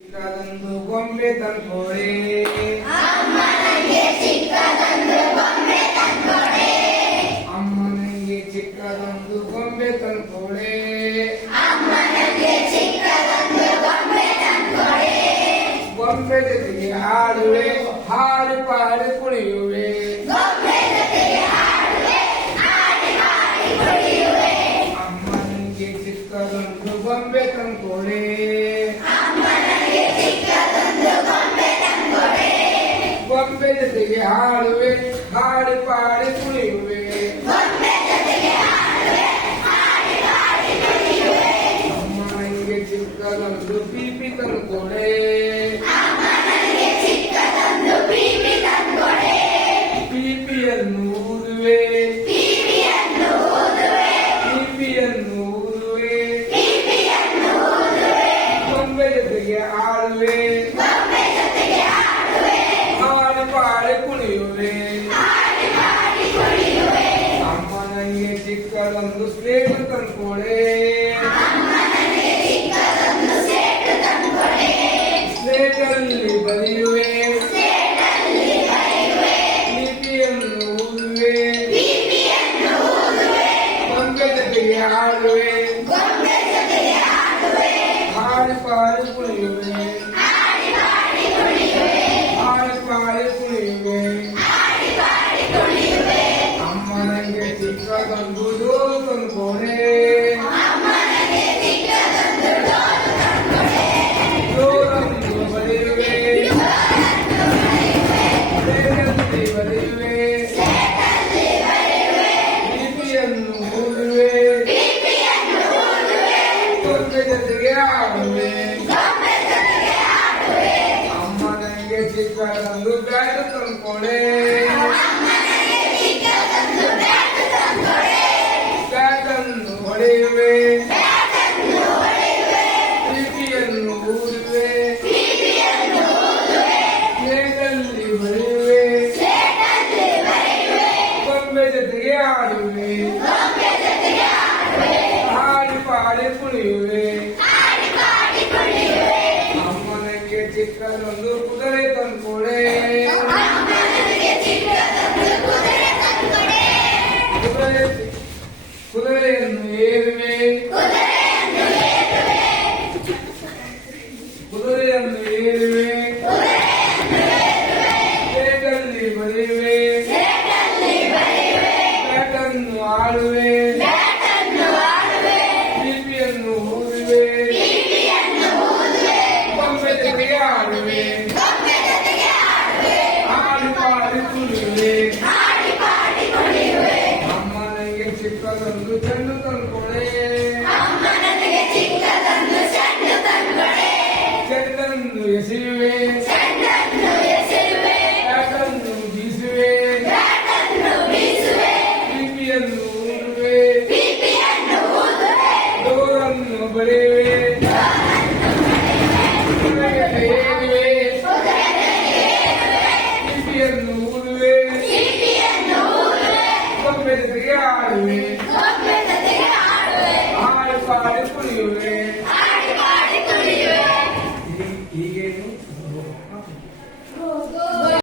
ಚಿಕ್ಕದೊಂದು ಗೊಂಬೆ ತಂದ್ಕೊಡೆ ಅಮ್ಮ ನನಗೆ ಚಿಕ್ಕದೊಂದು ಗೊಂಬೆ ತಂದ್ಕೊಡೆ. ಅಮ್ಮ ನನಗೆ ಚಿಕ್ಕದೊಂದು ಗೊಂಬೆ ತಂದ್ಕೊಡೆ ಅಮ್ಮ ನನಗೆ ಚಿಕ್ಕದೊಂದು ಗೊಂಬೆ ತಂದ್ಕೊಡೆ. ಗೊಂಬೆ ಜೊತೆಗೆ ಹಾಡುವೆ ಹಾಡು ಪಾಡಿ ಕುಣಿಯುವೆ ಗೊಂಬೆ ಜೊತೆಗೆ ಹಾಡುವೆ ಹಾಡಿ ಹಾಡಿ ಕುಣಿಯುವೆ. ಅಮ್ಮ ನನಗೆ ಚಿಕ್ಕದೊಂದು ಗೊಂಬೆ ತಂದ್ಕೊಡೆ ಅಮ್ಮ ನನಗೆ ಚಿಕ್ಕದೊಂದು ಗೊಂಬೆ ತಂದ್ಕೊಡೆ. ಗೊಂಬೆ ಜೊತೆಗೆ ಹಾಡುವೆ ಹಾಡು ಪಾಡಿ ಕುಣಿಯುವೆ ಗೊಂಬೆ ಜೊತೆಗೆ ಹಾಡುವೆ ಹಾಡಿ ಹಾಡಿ ಕುಣಿಯುವೆ. ಅಮ್ಮ ನನಗೆ ಚಿಕ್ಕದೊಂದು ಪೀಪಿ ತಂದ್ಕೊಡೆ ಅಮ್ಮ ನನಗೆ ಚಿಕ್ಕದೊಂದು ಪೀಪಿ ತಂದ್ಕೊಡೆ. ಪೀಪಿಯನ್ನು ಊದುವೆ ಪೀಪಿಯನ್ನು ಊದುವೆ ಪೀಪಿಯನ್ನು ಊದುವೆ ಪೀಪಿಯನ್ನು ಊದುವೆ. ಗೊಂಬೆ ಜೊತೆಗೆ ಆಡುವೆ ಗೊಂಬೆ ಜೊತೆಗೆ ಹಾಡುವೆ ಹಾಡು ಪಾಡಿ ಕುಣಿಯುವೆ ಹಾಡಿ ಹಾಡಿ ಕುಣಿಯುವೆ. ಅಮ್ಮ ನನಗೆ ಚಿಕ್ಕದೊಂದು ಸ್ಲೇಟು ತಂದ್ಕೊಡೆ ಅಮ್ಮ ನನಗೆ ಚಿಕ್ಕದೊಂದು ಸೇಟು ತಂದ್ಕೊಡೆ. ಸ್ಲೇಟಲ್ಲಿ ಬರೆಯುವೆ ಸೇಟಲ್ಲಿ ಬರೆಯುವೆ ಲಿಪಿಯನ್ನು ಊದುವೆ ಪೀಪಿಯನ್ನು ಊದುವೆ. ಗೊಂಬೆ ಜೊತೆಗೆ ಆಡುವೆ ಗೊಂಬೆ ಜೊತೆಗೆ ಹಾಡುವೆ ಹಾಡು ಪಾಡಿ ಕುಣಿಯುವೆ ಹಾಡಿ ಹಾಡಿ ಕುಣಿಯುವೆ ಹಾಡು ಪಾಡಿ ಕುಣಿಯುವೆ ಹಾಡಿ ಹಾಡಿ ಕುಣಿಯುವೆ. ಅಮ್ಮ ನನಗೆ ಚಿಕ್ಕದೊಂದು ಡೋಲು ತಂದ್ಕೊಡೆ ಅಮ್ಮ ನನಗೆ ಚಿಕ್ಕದೊಂದು ಡೋಲು ತಂದ್ಕೊಡೆ. ಡೋಲನ್ನು ಬರೆಯುವೆ ಸ್ಲೇಟಲ್ಲಿ ಬರೆಯುವೆ ಸೇಟಲ್ಲಿ ಬರೆಯುವೆ ಲಿಪಿಯನ್ನು ಊದುವೆ ಪೀಪಿಯನ್ನು ಊದುವೆ ಗೊಂಬೆ ಜೊತೆಗೆ ಆಡುವೆ ಗೊಂಬೆ ಜೊತೆಗೆ ಹಾಡುವೆ. ಅಮ್ಮ ನನಗೆ ಚಿಕ್ಕದೊಂದು ಬ್ಯಾಟ್ ತಂದ್ಕೊಡೆ ಅಮ್ಮ ನನಗೆ ಚಿಕ್ಕದೊಂದು ಬ್ಯಾಟು ತಂದ್ಕೊಡೆ. ಬ್ಯಾಟನ್ನು ಹೊಡೆಯುವೆ ಬ್ಯಾಟನ್ನು ಹೊಡೆಯುವೆ ಲಿಪಿಯನ್ನು ಊದುವೆ ಪೀಪಿಯನ್ನು ಊದುವೆ ಸ್ಲೇಟಲ್ಲಿ ಬರೆಯುವೆ ಸೇಟಲ್ಲಿ ಬರೆಯುವೆ ಗೊಂಬೆ ಜೊತೆಗೆ ಆಡುವೆ ಗೊಂಬೆ ಜೊತೆಗೆ ಹಾಡುವೆ ಹಾಡು ಪಾಡಿ ಕುಣಿಯುವೆ ಹಾಡಿ ಹಾಡಿ ಕುಣಿಯುವೆ. ಅಮ್ಮ ನನಗೆ ಚಿಕ್ಕದೊಂದು ಕುದುರೆ ತಂದ್ಕೊಡೆ ಅಮ್ಮ ನನಗೆ ಚಿಕ್ಕದೊಂದು ಕುದುರೆ ತಂದ್ಕೊಡೆ. ಕುದುರೆಯನ್ನು ಏರುವೆ ಕುದುರೆಯನ್ನು ಏರುವೆ ಕುದುರೆಯನ್ನು ಏರುವೆ ಕುದುರೆಯನ್ನು ಏರುವೆ ಸ್ಲೇಟಲ್ಲಿ ಬರೆಯುವೆ ಸೇಟಲ್ಲಿ ಬರೆಯುವೆ ಬ್ಯಾಟನ್ನು ಆಡುವೆ ಬ್ಯಾಟನ್ನು ಆಡುವೆ ಲಿಪಿಯನ್ನು ಊದುವೆ ಪೀಪಿಯನ್ನು ಊದುವೆ ಗೊಂಬೆ ಜೊತೆಗೆ ಆಡುವೆ ಗೊಂಬೆ ಜೊತೆಗೆ ಹಾಡುವೆ ಹಾಡು ಪಾಡಿ ಕುಣಿಯುವೆ ಹಾಡಿ ಹಾಡಿ ಕುಣಿಯುವೆ. ಅಮ್ಮ ನನಗೆ ಚಿಕ್ಕದೊಂದು ಚೆಂಡು ತಂದ್ಕೊಡೆ ಅಮ್ಮ ನನಗೆ ಚಿಕ್ಕದೊಂದು ಚೆಂಡು ತಂದ್ಕೊಡೆ. ಚೆಂಡನ್ನು ಎಸೆಯುವೆ ಚೆಂಡನ್ನು ಎಸೆಯುವೆ ಬ್ಯಾಟನ್ನು ಬೀಸುವೆ ಬ್ಯಾಟನ್ನು ಬೀಸುವೆ ಲಿಪಿಯನ್ನು ಊದುವೆ ಪೀಪಿಯನ್ನು ಊದುವೆ ಡೋರನ್ನು ಬರೆಯುವೆ ಕುದುರೆಗೆ ಏರುವೆ ಲಿಪಿಯನ್ನು ಊದುವೆ ಪೀಪಿಯನ್ನು ಊದುವೆ ಗೊಂಬೆ ಜೊತೆಗೆ ಆಡುವೆ ಗೊಂಬೆ ಜೊತೆಗೆ ಹಾಡುವೆ ಹಾಡು ಪಾಡಿ ಕುಣಿಯುವೆ